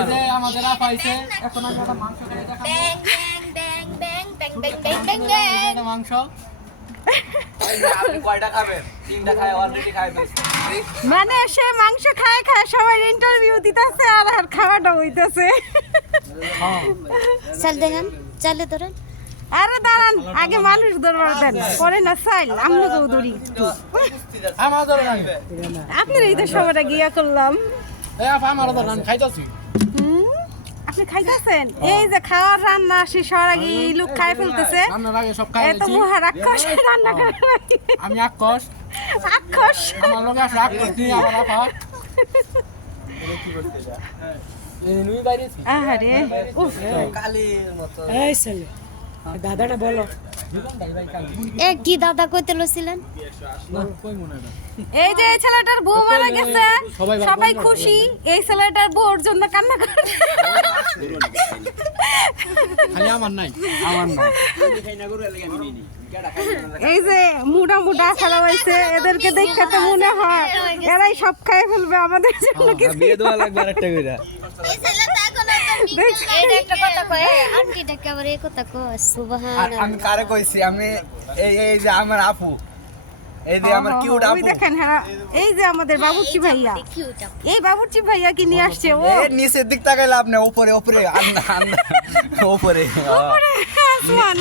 এই যে আমাদের আপা আইছে এখন আমরা একটা মাংস খাই দেখাবো ব্যাং ব্যাং ব্যাং ব্যাং ব্যাং ব্যাং ব্যাং ব্যাং এটা মাংস আপনি কয়টা খাবেন? তিনটা খায় অলরেডি খাই ফেলছে। মানে সে মাংস খায় খায় সবাই ইন্টারভিউ দিতেছে আর আর খাওয়াটা হইতেছে। চল দেখেন চলে ধরেন আরে দাঁড়ান আগে মানুষ ধরবার দেন পরে না চাইল আমরা কেউ ধরি আমাদের রান আপনার এই তো সবাইটা গিয়া করলাম। এই আপা আমাদের রান খাইতাছি আপনি খাইতেছেন এই যে খাওয়ার রান্না শেষ হওয়ার আগে এই লোক খাই ফেলতেছে। রান্নার আগে সব খাই এই তো দিয়েছি মুহা রাক্ষস রান্না করে আমি আক্কস রাক্ষস আমার লোক আসে আক্কস নিয়ে আমার আপা এই নুই বাইরেছি আহারে উফ কালির মতো। এই ছেলে দাদাটা বলো এ কি দাদা কইতে লছিলেন কই মনে না এই যে এই ছেলেটার বউ মারা গেছে সবাই সবাই খুশি এই ছেলেটার বউর জন্য কান্না করে খালি আমার নাই আমার নাই এই যে মুডা মুডা খেলা হয়েছে এদেরকে দেখে তো মনে হয় এরাই সব খাই ফেলবে আমাদের জন্য কিছু বিয়ে দেওয়া লাগবে আরেকটা কইরা। এই ছেলেটা এখন এটা একটা কথা কয় আন্টিটা কেবল এই কথা কয় সুবহানাল্লাহ আমি কারে কইছি? আমি এই যে আমার আপু, এই যে আমার কিউট ওই আপু, দেখেন হ্যাঁ এই যে আমাদের বাবুর্চি ভাইয়া কিউটা এই বাবুর্চি ভাইয়া কি নিয়ে আসছে ও এর নিচের দিক তাকাইলে আপনি উপরে উপরে আন্না উপরে আসমান